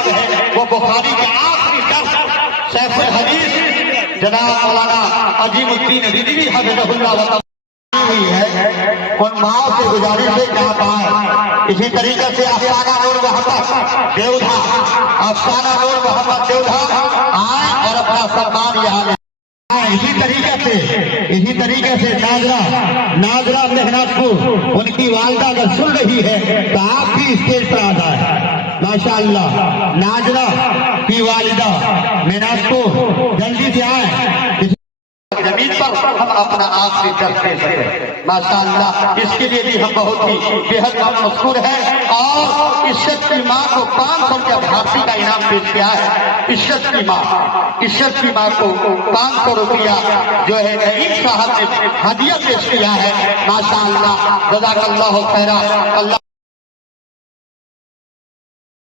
کتاب ہے وہ بخاری کے آخری درس شیخ الحدیث جناب مولانا عظیم الدین رضوی حفظہ اللہ ہوئی ہے. ان ماؤں سے گزارش ہے جہاں پائیں. اسی طریقے سے افسانہ نور محمد دیودھا آئیں اور اپنا سلمان یہاں لیں. اسی طریقے سے ناظرہ محنت کو ان کی والدہ اگر سن رہی ہے تو آپ بھی اسٹیج پر آ جائیں. ماشاءاللہ ناظرہ کی والدہ محنت کو جلدی سے آئیں زمین پر ہم اپنا آخری درس دے سکیں. ماشاءاللہ اس کے لیے بھی ہم بہت ہی بےحد مشکور ہیں. اور عشت کی ماں کو 500 روپیہ بھارتی کا انعام پیش کیا ہے. عشت کی ماں کو 500 روپیہ جو ہے نعیم صاحب نے ہدیہ پیش کیا ہے. ماشاءاللہ جزاک اللہ خیرا. اللہ